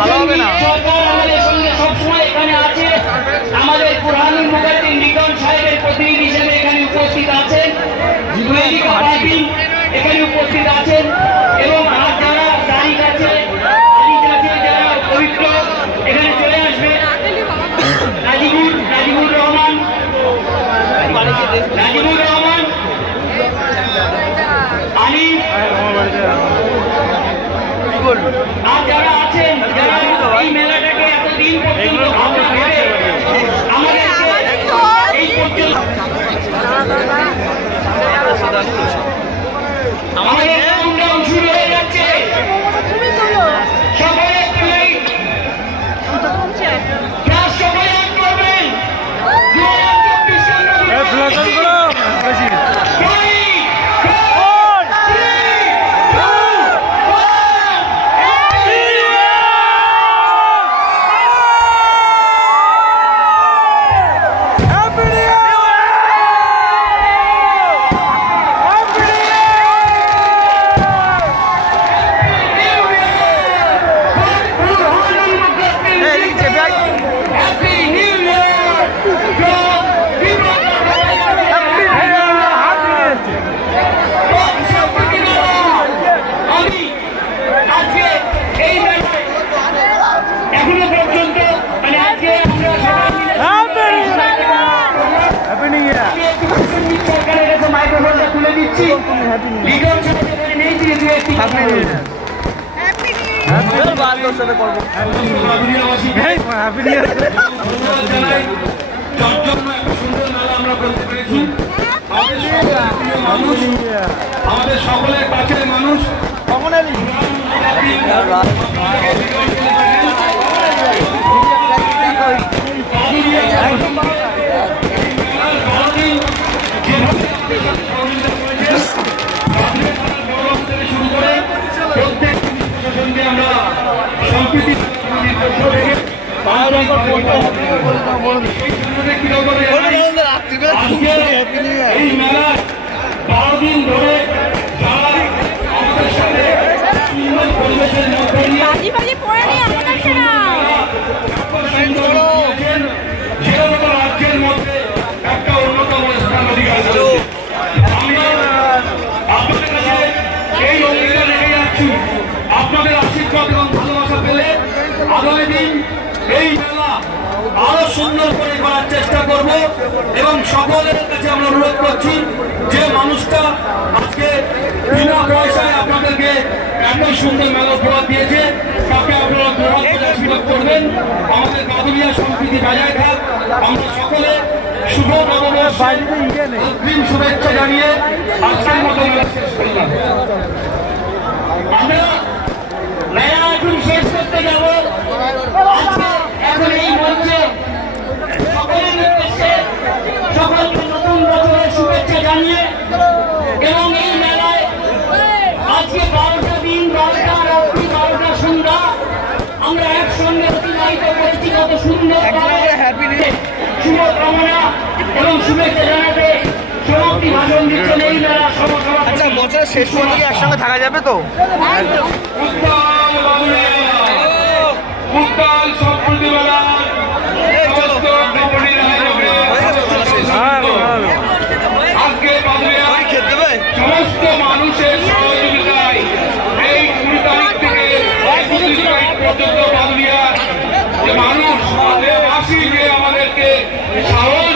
সরকার আমাদের সঙ্গে সবসময় এখানে আছে। আমাদের বুরহানুল মুজাদ্দিদ লিটন সাহেবের প্রতিনিধি হিসেবে এখানে উপস্থিত আছেন, এখানে উপস্থিত আছেন এবং আর যারা তারিখ আছে যারা পবিত্র এখানে চলে আসবে। রাজিবুর রহমান আলিফ আর যারা আছেন, যারা এই মেলাটাকে এতদিন পর্যন্ত ভাবনা ভেবে আমাদের এই পর্যন্ত আমাদের কাউন্টডাউন শুরু হয়ে যাচ্ছে। সকলে সকলে এক করবেন 2024 আমাদের সকলের কাছের মানুষ শুরু করে প্রত্যেক আমরা সম্প্রীতি এই মেলায় 12 দিন ধরে যারা আমাদের সাথে পরিবেশের মধ্যে রাজ্যের মধ্যে একটা অন্যতম স্থান অধিকার করেছে। আমরা আপনাদের কাছে এই অঙ্গীকার রেখে যাচ্ছি, আপনাদের আশীর্বাদ এবং ভালোবাসা পেলে আগামী দিন এই মেলা আরো সুন্দর করে করার চেষ্টা করব এবং সকলের কাছে আমরা অনুরোধ করছি যে মানুষটা আজকে বিনা পয়সায় আপনাদেরকে এত সুন্দর মেলা উপহার দিয়েছে তাকে আপনারা আশীর্বাদ করবেন। আমাদের কাদুরিয়া সংস্কৃতি বজায় থাক। আমরা সকলে শুভ নববর্ষের অগ্রিম শুভেচ্ছা জানিয়ে আজকের মতো শেষ করলাম। আমরা মেলা এখন শেষ করতে যাব। এখন এই মঞ্চে সকলের উদ্দেশ্যে সকলকে নতুন বছরের শুভেচ্ছা জানিয়ে এবং এই মেলায় আজকে 12টা দিন 12টা রাত্রি 12টা সন্ধ্যা আমরা একসঙ্গে অতিবাহিত করেছি। কত সুন্দর শুভকামনা এবং শুভেচ্ছা জানাতে সমাপ্তি ভাষণ দিচ্ছেন এই মেলা সভাপতি। আচ্ছা, বছরের শেষ পর্যন্ত একসঙ্গে থাকা যাবে তো? সম্প্রতি মেলা আজকে সমস্ত মানুষের সহযোগিতায় এই 20 তারিখ থেকে 31 তারিখ পর্যন্ত বাদুরিয়া মানুষ আসি যে আমাদেরকে সাহস